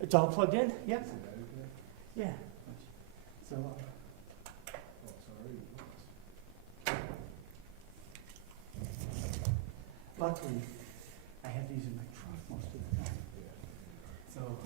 It's all plugged in? Yeah. Yeah. So, luckily, I have these in my trunk most of the time. So.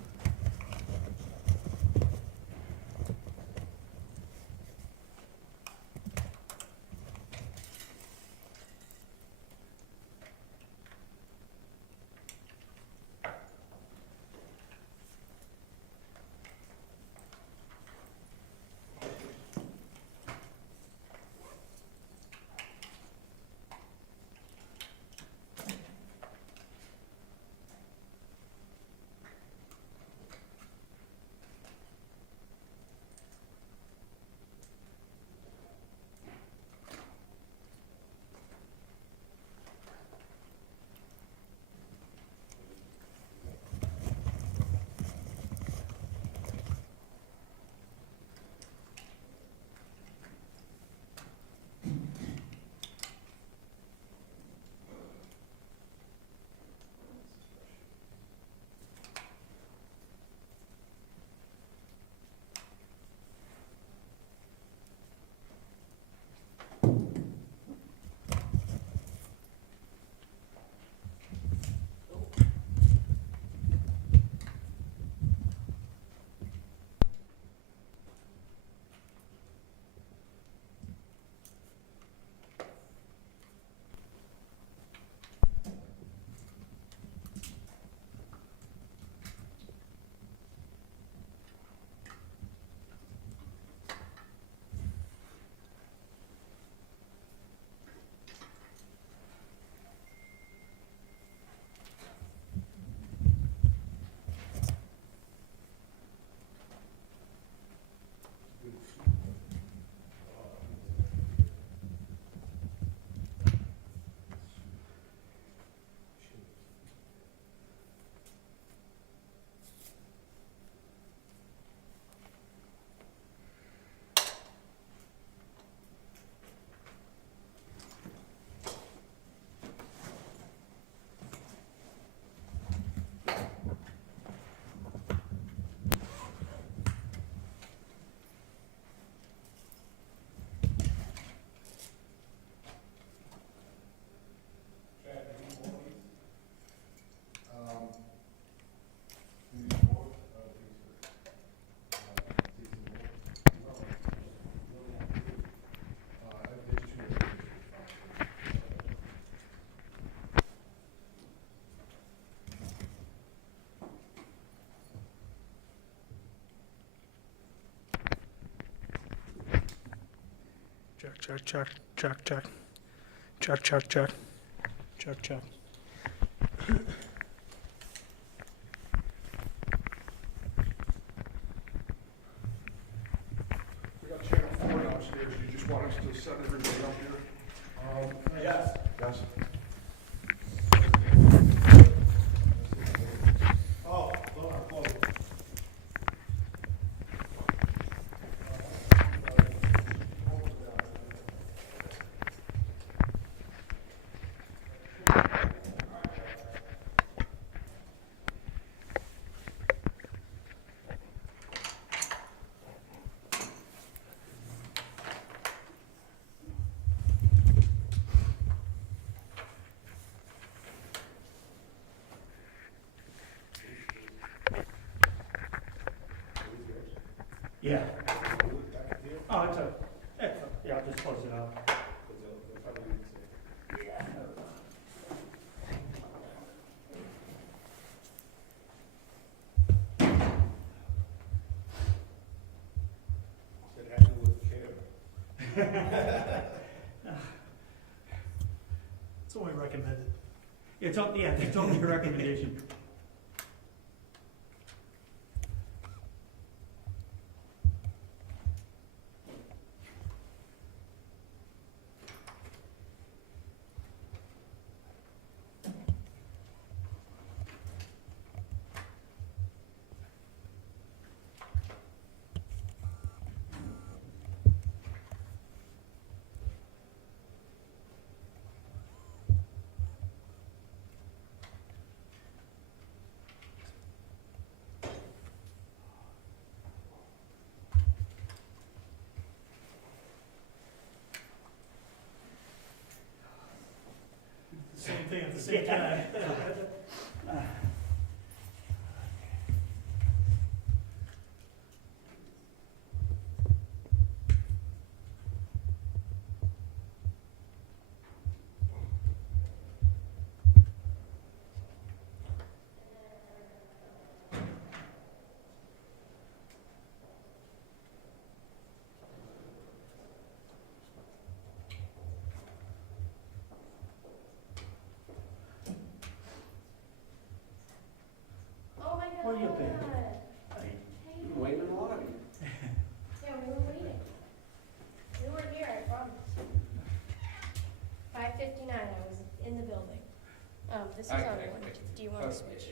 Check, check, check, check, check, check, check, check, check. We got channel 4 downstairs. Do you just want us to set everybody up here? Yes. Yes. Oh, hold on, hold on. It's only recommended. It's only a recommendation. The same thing at the same time. Oh my God. Where you been? Hey. Waiting in line. Yeah, we were waiting. We were here, I promise. 5:59, I was in the building. This is our one. Do you want to switch?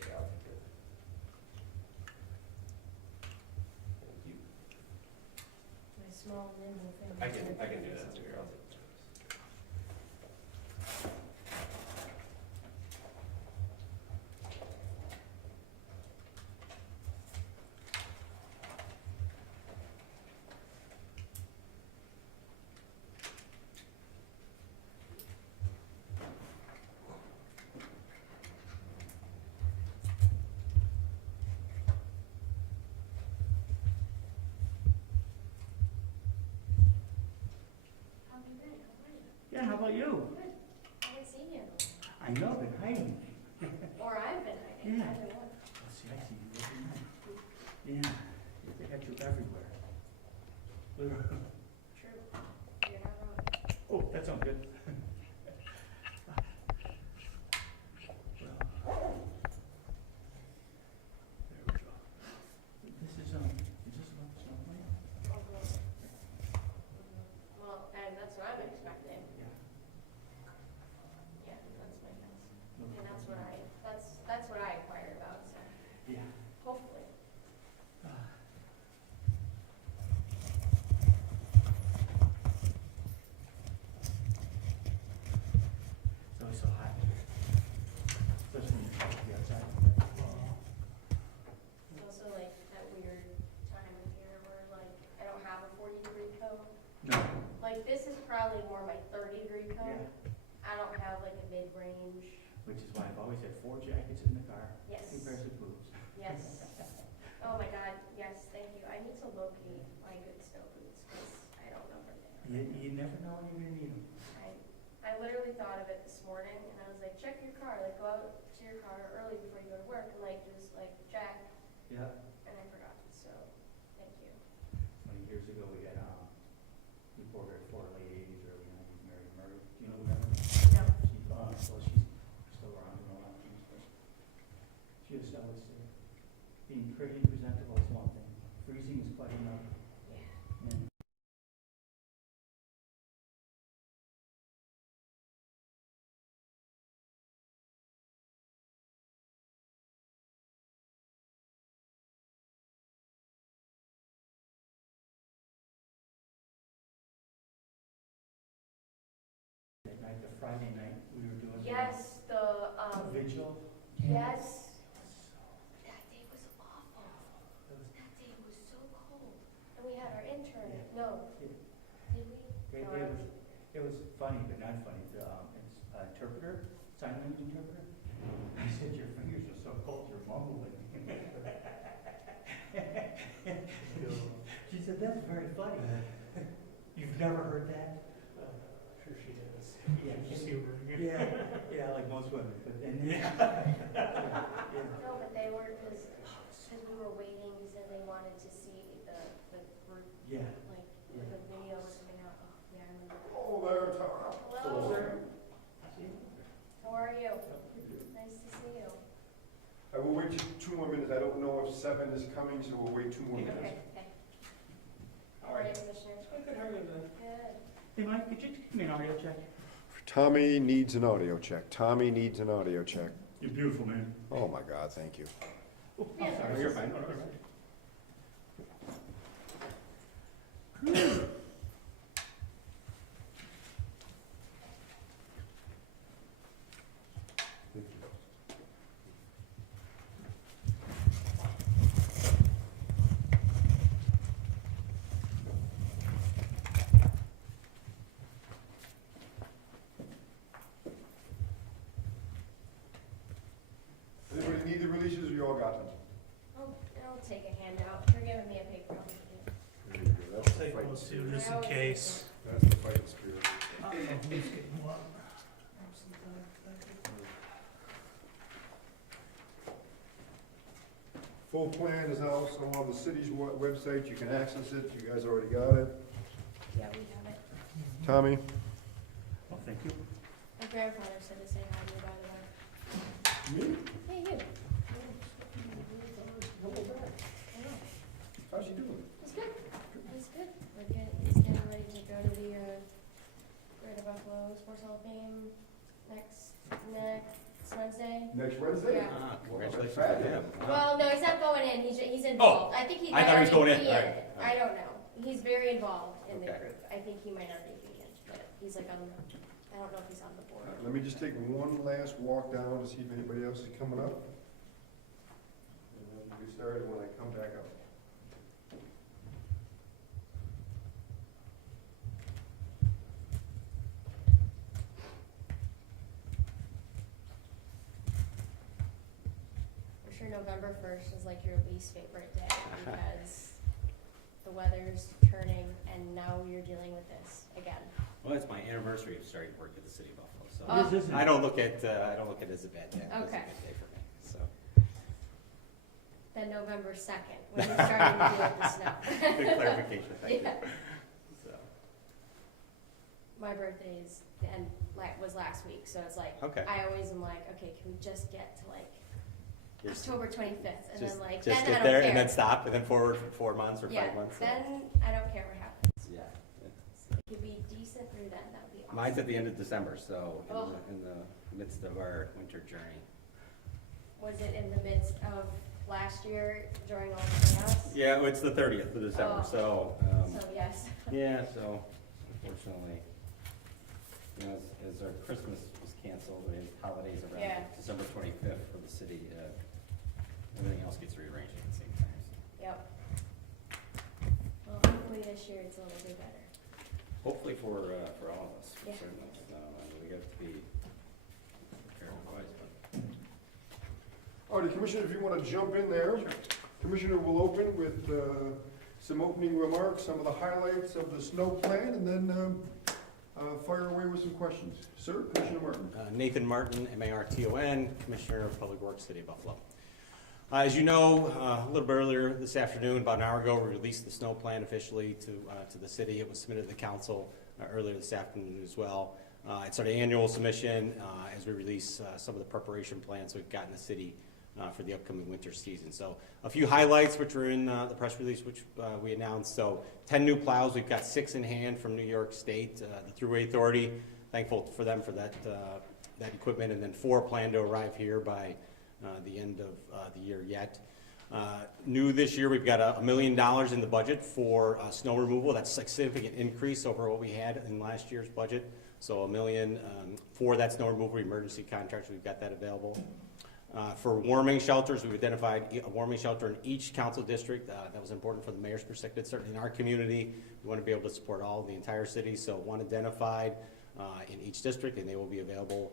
My small nimble thing. I can do that too. How have you been? How are you? Yeah, how about you? Good. I haven't seen you. I know, I've been hiding. Or I've been hiding. Yeah. Either one. Oh, see, I see you every night. Yeah, they got you everywhere. Literally. True. You're not wrong. Oh, that sounds good. Well, there we go. This is about something? Well, and that's what I'm expecting. Yeah. Yeah, that's my guess. And that's what I inquired about, so Yeah. hopefully. It's always so hot. Especially when you're outside. It's also like that weird time of year where like I don't have a 40-degree coat. No. Like this is probably more my 30-degree Yeah. coat. I don't have like a mid-range. Which is why I've always had 4 jackets in the car, Yes. 2 pairs of boots. Yes. Oh my God. Yes. Thank you. I need to locate my good snow boots because I don't know where they are. You never know when you're gonna need them. I literally thought of it this morning and I was like, check your car. Like go out to your car early before you go to work and like just like check. Yeah. And I forgot. So thank you. 20 years ago, we got, reporter for late 80s, early 90s, Mary Murray. Do you know who that is? No. Well, she's still around and all that things, but she just always said, being pretty and presentable is one thing, freezing is quite another. Yeah. And that night, the Friday night, we were doing Yes. The the vigil. yes. So, That day was awful. it was That day was so cold. And we had our intern. Yeah. No. Yeah. Did we? It, No, it was funny, but not funny. It's interpreter, sign language interpreter. I said, your fingers are so cold, you're mumbling. She said, that's very funny. You've never heard that? Sure she does. Yeah. She's humoring you. Yeah, like most women, but then, yeah. No, but they were because we were waiting because then they wanted to see the group Yeah, like Yeah. the video was coming out. Oh, wait just 2 more minutes. I don't know if 7 is coming, so we'll wait 2 more minutes. Okay, okay. All right, Commissioners. Good, how are you, man? Good. Hey, Mike, could you give me an audio check? Tommy needs an audio check. Tommy needs an audio check. You're beautiful, man. Oh, my God, thank you. Oh, Yeah, I'm sorry. no, You're it's- fine. All right. Anybody need the releases, or you all got them? I'll take a handout. You're giving me a paper. I'll take it. There you go. That's the Take fighting those two spirit. just in case. That's the fighting spirit. I don't know who's getting what. Full plan is also on the city's website. You can access it. You guys already got it. Yeah, we have it. Tommy? Well, thank you. My grandfather said to say hi to you, by the way. Me? Hey, you. Hello back. I know. How's she doing? He's good. He's good. He's getting ready to go to the Greater Buffalo Sports Hall of Fame next Wednesday. Next Wednesday? Yeah. Ah, Congratulations. congratulations. Yeah. Well, no, he's not going in. He's involved. I think he I might thought he was already going in. be All right. I don't know. He's very involved in the Okay. group. I think he might already be in, but he's like on. I don't know if he's on the board. Let me just take one last walk down to see if anybody else is coming up. And then we'll get started when I come back up. I'm sure November 1st is like your least favorite day because the weather's turning and now you're dealing with this again. Well, it's my anniversary of starting work at the city of Buffalo, so Oh. It is, isn't it? I don't look at it as a bad day. It's Okay. a good day for me, so. Then November 2nd, when you're starting to deal with the snow. Good clarification, thank you. Yeah. So, My birthday was last week, so it's like, okay. I always am like, okay, can we just get to like Just- October 25th? And Just then like, just then I get don't there care. and then stop and then forward for 4 months or 5 Yeah, months. so- then I don't care what happens. Yeah. It could be decent through then, that would be awesome. Mine's at the end of December, so Oh. in the midst of our winter journey. Was it in the midst of last year during all the chaos? Yeah, well, it's the 30th of December, Oh. so, So yes. yeah, so unfortunately, you know, as our Christmas was canceled, we had holidays around Yeah. December 25th for the city, everything else gets rearranged at the same time. so. Yep. Well, hopefully this year it's a little bit better. Hopefully for all of us, Yeah. certainly, so, we got to be prepared otherwise, but. All right, Commissioner, if you want to jump in there. Commissioner will open with some opening remarks, some of the highlights of the snow plan, and then fire away with some questions. Sir, Commissioner Martin. Nathan Martin, M-A-R-T-O-N, Commissioner of Public Works, City of Buffalo. As you know, a little bit earlier this afternoon, about an hour ago, we released the snow plan officially to the city. It was submitted to the council earlier this afternoon as well. It's our annual submission as we release some of the preparation plans we've got in the city for the upcoming winter season. So a few highlights which were in the press release which we announced. So 10 new plows. We've got 6 in hand from New York State, the Thruway Authority. Thankful for them for that equipment, and then 4 plan to arrive here by the end of the year yet. New this year, we've got $1 million in the budget for snow removal. That's a significant increase over what we had in last year's budget. So $1 million for that snow removal emergency contracts. We've got that available. For warming shelters, we've identified a warming shelter in each council district. That was important for the mayor's perspective. Certainly in our community, we want to be able to support all of the entire city. So one identified in each district, and they will be available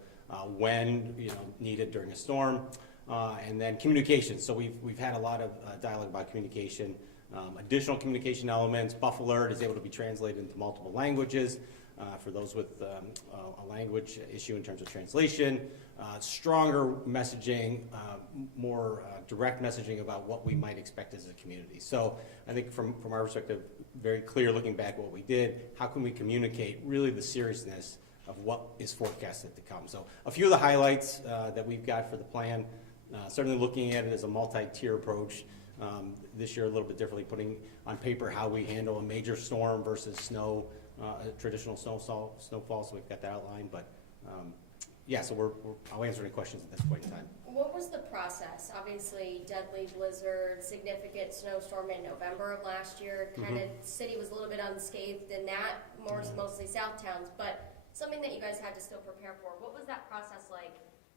when needed during a storm. And then communication. So we've had a lot of dialogue about communication. Additional communication elements. Buff Alert is able to be translated into multiple languages for those with a language issue in terms of translation. Stronger messaging, more direct messaging about what we might expect as a community. So I think from our perspective, very clear looking back at what we did. How can we communicate really the seriousness of what is forecasted to come? So a few of the highlights that we've got for the plan. Certainly looking at it as a multi-tier approach. This year a little bit differently, putting on paper how we handle a major storm versus snow, traditional snowfall, so we've got that outlined. But yeah, so I'll answer any questions at this point in time. What was the process? Obviously, deadly blizzard, significant snowstorm in November of last year. Kind of city was a little bit unscathed in that, mostly south towns, but something that you guys had to still prepare for. What was that process like,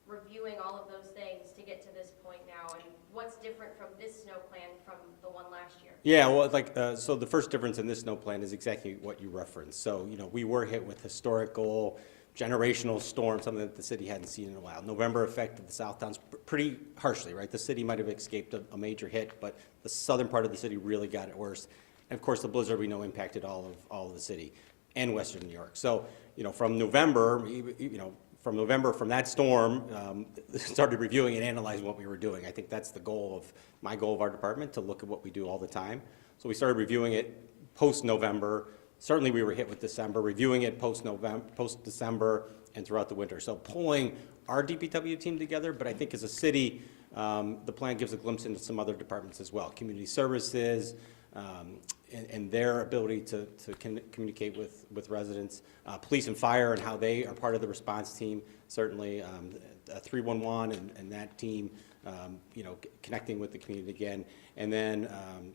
reviewing all of those things to get to this point now, and what's different from this snow plan from the one last year? Yeah, well, so the first difference in this snow plan is exactly what you referenced. So, we were hit with historical, generational storm, something that the city hadn't seen in a while. November affected the south towns pretty harshly, right? The city might have escaped a major hit, but the southern part of the city really got it worse. And of course, the blizzard we know impacted all of the city and western New York. So, from November, from that storm, started reviewing and analyzing what we were doing. I think that's my goal of our department, to look at what we do all the time. So we started reviewing it post-November. Certainly we were hit with December, reviewing it post-December and throughout the winter. So pulling our DPW team together, but I think as a city, the plan gives a glimpse into some other departments as well. Community services, and their ability to communicate with residents. Police and fire and how they are part of the response team, certainly 311 and that team, connecting with the community again. And then,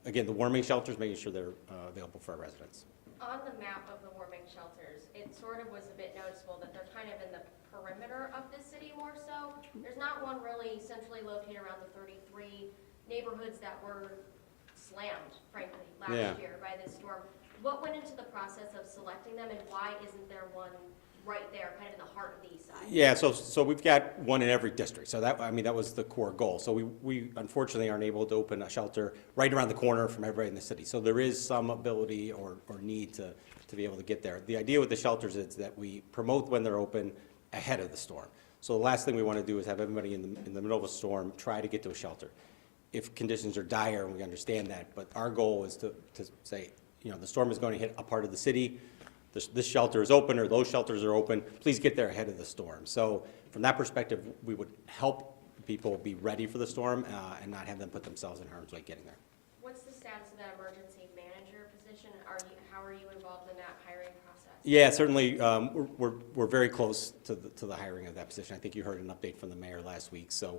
again, the warming shelters, making sure they're available for our residents. On the map of the warming shelters, it sort of was a bit noticeable that they're kind of in the perimeter of the city more so. There's not one really centrally located around the 33 neighborhoods that were slammed, frankly, last year by this storm. What went into the process of selecting them, and why isn't there one right there, kind of in the heart of the east side? Yeah, so we've got one in every district. So that was the core goal. So we unfortunately aren't able to open a shelter right around the corner from everybody in the city. So there is some ability or need to be able to get there. The idea with the shelters is that we promote when they're open ahead of the storm. So the last thing we want to do is have everybody in the middle of a storm try to get to a shelter. If conditions are dire, we understand that, but our goal is to say, the storm is going to hit a part of the city. This shelter is open, or those shelters are open. Please get there ahead of the storm. So from that perspective, we would help people be ready for the storm and not have them put themselves in harm's way getting there. What's the status of that emergency manager position? How are you involved in that hiring process? Yeah, certainly. We're very close to the hiring of that position. I think you heard an update from the mayor last week. So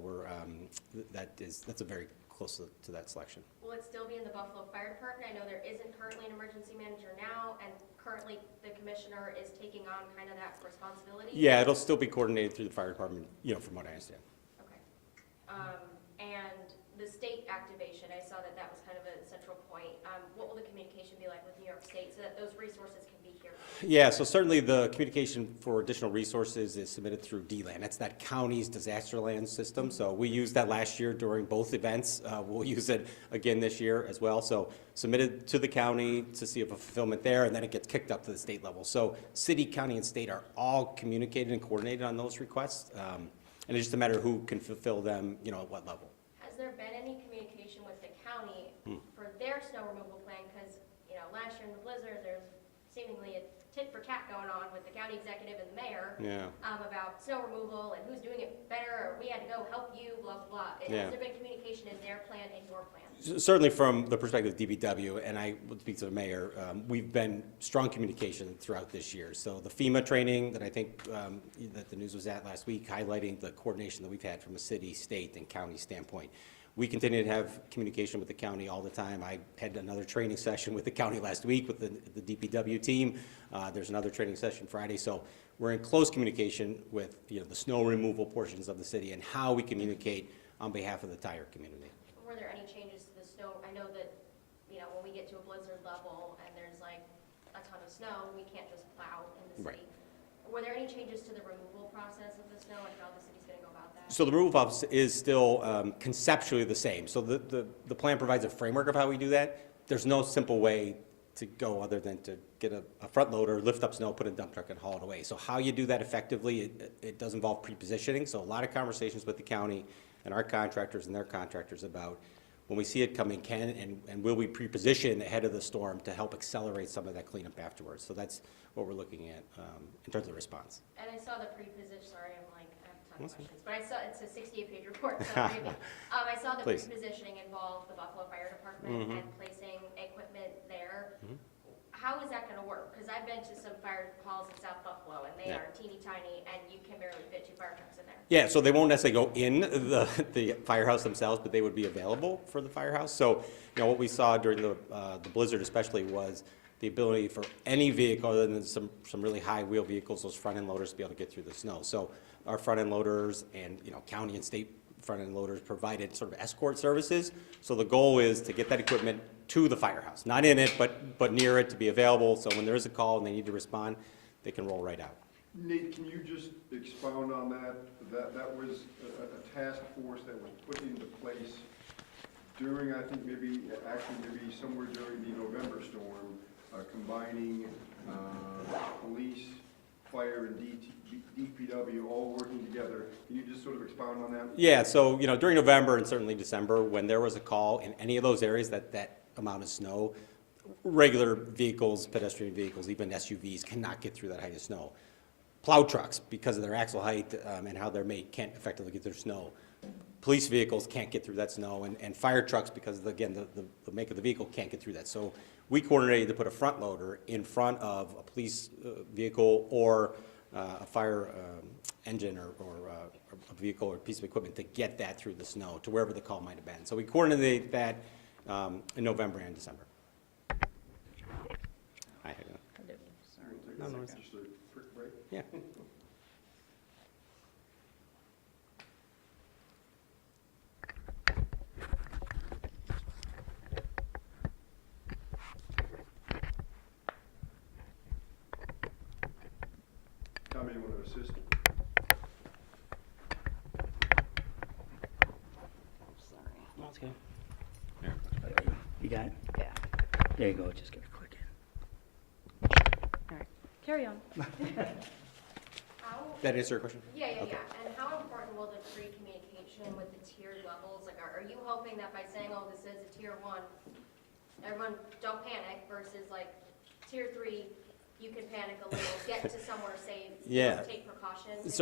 that's a very close to that selection. Will it still be in the Buffalo Fire Department? I know there isn't currently an emergency manager now, and currently the commissioner is taking on kind of that responsibility? Yeah, it'll still be coordinated through the fire department, from what I understand. Okay. And the state activation, I saw that was kind of a central point. What will the communication be like with New York State so that those resources can be here? Yeah, so certainly the communication for additional resources is submitted through DLAN. That's that county's disaster land system. So we used that last year during both events. We'll use it again this year as well. So submitted to the county to see if a fulfillment there, and then it gets kicked up to the state level. So city, county, and state are all communicated and coordinated on those requests. And it's just a matter of who can fulfill them, at what level. Has there been any communication with the county for their snow removal plan? Because, last year in the blizzard, there's seemingly a tit for tat going on with the county executive and the mayor about snow removal and who's doing it better, or we had to go help you, blah, blah, blah. Has there been communication in their plan and your plan? Certainly from the perspective of DPW, and I would speak to the mayor, we've been strong communication throughout this year. So the FEMA training that I think that the news was at last week, highlighting the coordination that we've had from a city, state, and county standpoint. We continue to have communication with the county all the time. I had another training session with the county last week with the DPW team. There's another training session Friday. So we're in close communication with the snow removal portions of the city and how we communicate on behalf of the entire community. Were there any changes to the snow? I know that, when we get to a blizzard level and there's like a ton of snow, we can't just plow in the city. Right. Were there any changes to the removal process of the snow and how the city's going to go about that? So the removal process is still conceptually the same. So the plan provides a framework of how we do that. There's no simple way to go other than to get a front loader, lift up snow, put in a dump truck, and haul it away. So how you do that effectively, it does involve pre-positioning. So a lot of conversations with the county and our contractors and their contractors about when we see it coming, can and will we pre-position ahead of the storm to help accelerate some of that cleanup afterwards. So that's what we're looking at in terms of response. And I saw the pre-position, sorry, I'm like, I have a ton my That's fine. questions. But I saw, it's a 68-page report, so maybe. I saw that Please. repositioning involved the Buffalo Fire Department Mhm. and placing equipment there. Mhm. How is that gonna work? Because I've been to some fire halls in South Buffalo, and they Yeah. are teeny tiny, and you can barely fit 2 fire trucks in there. Yeah, so they won't necessarily go in the firehouse themselves, but they would be available for the firehouse. So, what we saw during the blizzard especially was the ability for any vehicle other than some really high wheel vehicles, those front end loaders, to be able to get through the snow. So our front end loaders and, county and state front end loaders provided sort of escort services. So the goal is to get that equipment to the firehouse, not in it, but near it, to be available. So when there is a call and they need to respond, they can roll right out. Nate, can you just expound on that? That was a task force that was put into place during, I think maybe somewhere during the November storm, combining police, fire, and DPW all working together. Can you just sort of expound on that? Yeah, so, during November and certainly December, when there was a call in any of those areas that amount of snow, regular vehicles, pedestrian vehicles, even SUVs cannot get through that height of snow. Plow trucks, because of their axle height and how they're made, can't effectively get through snow. Police vehicles can't get through that snow, and fire trucks, because, again, the make of the vehicle can't get through that. So we coordinated to put a front loader in front of a police vehicle or a fire engine or a vehicle or a piece of equipment to get that through the snow to wherever the call might have been. So we coordinated that in November and December. Hi, how you doing? No, no, it's- Just a quick break. Yeah. Tommy, you want to assist? Sorry. That's good. You got it? Yeah. There you go, just get a click in. All right. Carry on. How, That answer your question? yeah, Okay. And how important will the free communication with the tiered levels, like, are you hoping that by saying, oh, this is a tier 1, everyone don't panic, versus like tier 3, you can panic a little, get to somewhere safe, Yeah. take precautions?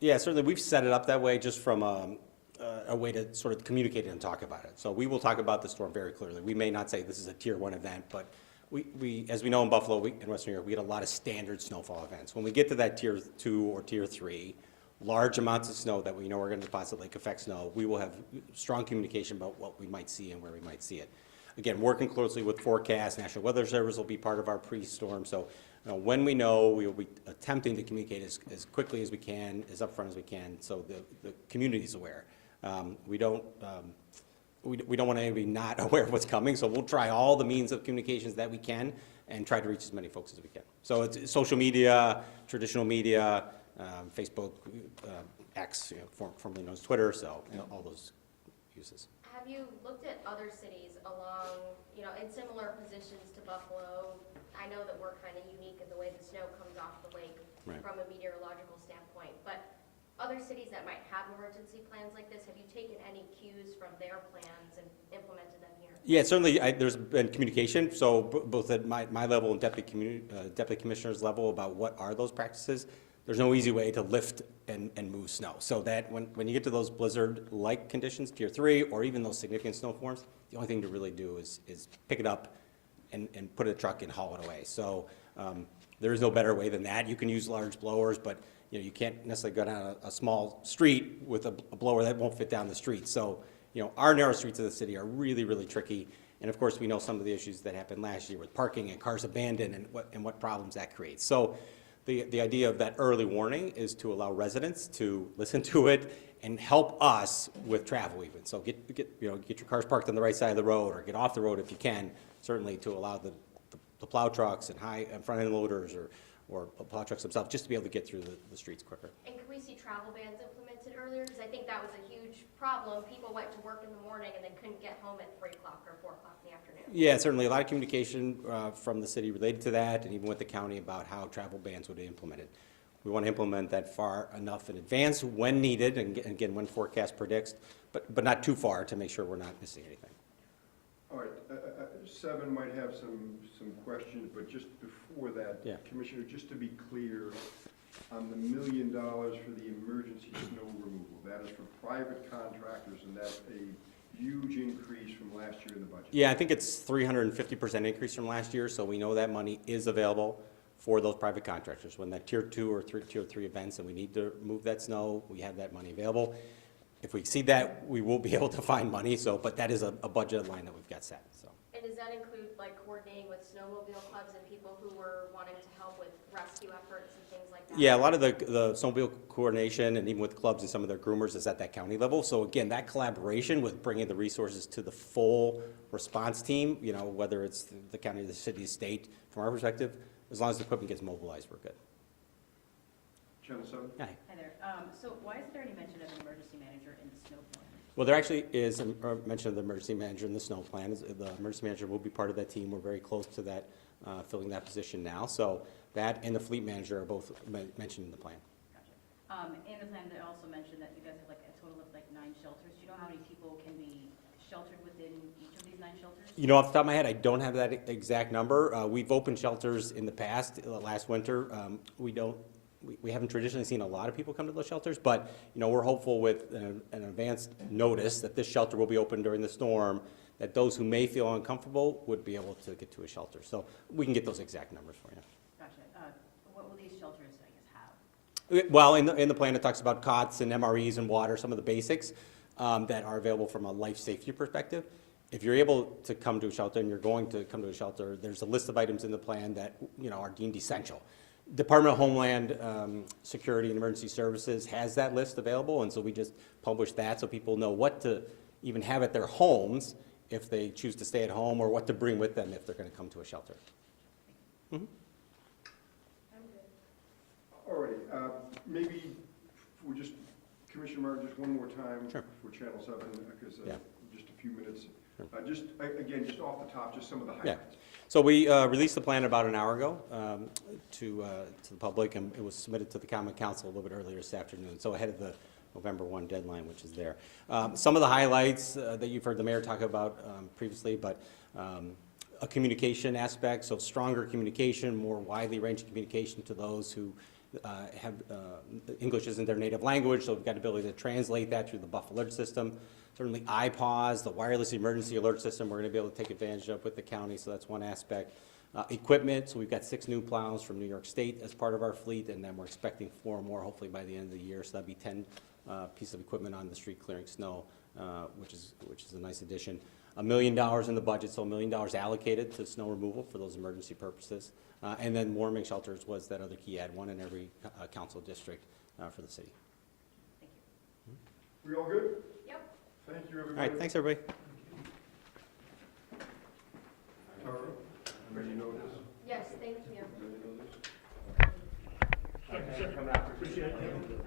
Yeah, certainly, we've set it up that way just from a way to sort of communicate and talk about it. So we will talk about the storm very clearly. We may not say this is a tier 1 event, but we as we know in Buffalo, in Western New York, we get a lot of standard snowfall events. When we get to that tier 2 or tier 3, large amounts of snow that we know are going to deposit lake effect snow, we will have strong communication about what we might see and where we might see it. Again, working closely with forecast, National Weather Service will be part of our pre-storm. So when we know, we will be attempting to communicate as quickly as we can, as upfront as we can, so the community is aware. We don't want anybody not aware of what's coming, so we'll try all the means of communications that we can and try to reach as many folks as we can. So it's social media, traditional media, Facebook, X, formerly known as Twitter, so all those uses. Have you looked at other cities along, in similar positions to Buffalo? I know that we're kind of unique in the way the snow comes off the lake Right. from a meteorological standpoint, but other cities that might have emergency plans like this, have you taken any cues from their plans and implemented them here? Yeah, certainly, there's been communication, so both at my level and deputy commissioner's level about what are those practices. There's no easy way to lift and move snow. So that when you get to those blizzard-like conditions, tier 3, or even those significant snow forms, the only thing to really do is pick it up and put it in a truck and haul it away. So there is no better way than that. You can use large blowers, but you can't necessarily go down a small street with a blower that won't fit down the street. So our narrow streets of the city are really, really tricky. And of course, we know some of the issues that happened last year with parking and cars abandoned and what problems that creates. So the idea of that early warning is to allow residents to listen to it and help us with travel even. So get your cars parked on the right side of the road, or get off the road if you can, certainly to allow the plow trucks and front end loaders or plow trucks themselves, just to be able to get through the streets quicker. And could we see travel bans implemented earlier? Because I think that was a huge problem. People went to work in the morning and then couldn't get home at 3 o'clock or 4 o'clock in the afternoon. Yeah, certainly a lot of communication from the city related to that, and even with the county about how travel bans would be implemented. We want to implement that far enough in advance when needed, and again, when forecast predicts, but not too far to make sure we're not missing anything. All right, Seven might have some questions, but just before that, Yeah. Commissioner, just to be clear, on the $1 million for the emergency snow removal. That is for private contractors, and that's a huge increase from last year in the budget. Yeah, I think it's 350% increase from last year, so we know that money is available for those private contractors. When that tier 2 or tier 3 events and we need to move that snow, we have that money available. If we exceed that, we will be able to find money, but that is a budget line that we've got set, so. And does that include like coordinating with snowmobile clubs and people who were wanting to help with rescue efforts and things like that? Yeah, a lot of the snowmobile coordination and even with clubs and some of their groomers is at that county level. So again, that collaboration with bringing the resources to the full response team, you know, whether it's the county, the city, the state, from our perspective, as long as the equipment gets mobilized, we're good. Channel 7? Hi. Hi there. So why is there any mention of an emergency manager in the snow plan? Well, there actually is a mention of the emergency manager in the snow plan. The emergency manager will be part of that team. We're very close to that, filling that position now. So that and the fleet manager are both mentioned in the plan. Gotcha. In the plan, they also mentioned that you guys have like a total of like 9 shelters. Do you know how many people can be sheltered within each of these 9 shelters? You know, off the top of my head, I don't have that exact number. We've opened shelters in the past, last winter. We haven't traditionally seen a lot of people come to those shelters, but, you know, we're hopeful with an advanced notice that this shelter will be open during the storm, that those who may feel uncomfortable would be able to get to a shelter. So we can get those exact numbers for you. Gotcha. What will these shelters, I guess, have? Well, in the plan, it talks about cots and MREs and water, some of the basics that are available from a life safety perspective. If you're able to come to a shelter and you're going to come to a shelter, there's a list of items in the plan that, you know, are deemed essential. Department of Homeland Security and Emergency Services has that list available, and so we just publish that so people know what to even have at their homes if they choose to stay at home, or what to bring with them if they're going to come to a shelter. Mm-hmm. All right, maybe we just, Commissioner Martin, just one more time Sure. for Channel 7, because Yeah. just a few minutes. Sure. Again, just off the top, just some of the Yeah. highlights. So we released the plan about an hour ago to the public, and it was submitted to the Common Council a little bit earlier this afternoon, so ahead of the November 1 deadline, which is there. Some of the highlights that you've heard the mayor talk about previously, but a communication aspect, so stronger communication, more widely ranging communication to those who have English isn't their native language, so we've got the ability to translate that through the Buff Alert system. Certainly iPause, the wireless emergency alert system, we're going to be able to take advantage of with the county, so that's one aspect. Equipment, so we've got 6 new plows from New York State as part of our fleet, and then we're expecting 4 more hopefully by the end of the year, so that'd be 10 pieces of equipment on the street clearing snow, which is a nice addition. $1 million in the budget, so $1 million allocated to snow removal for those emergency purposes. And then warming shelters was that other key add, 1 in every council district for the city. We all good? Yep. Thank you, All everybody. right, thanks everybody. Tara, ready to know this? Yes, thank you. Ready to know this? Appreciate it.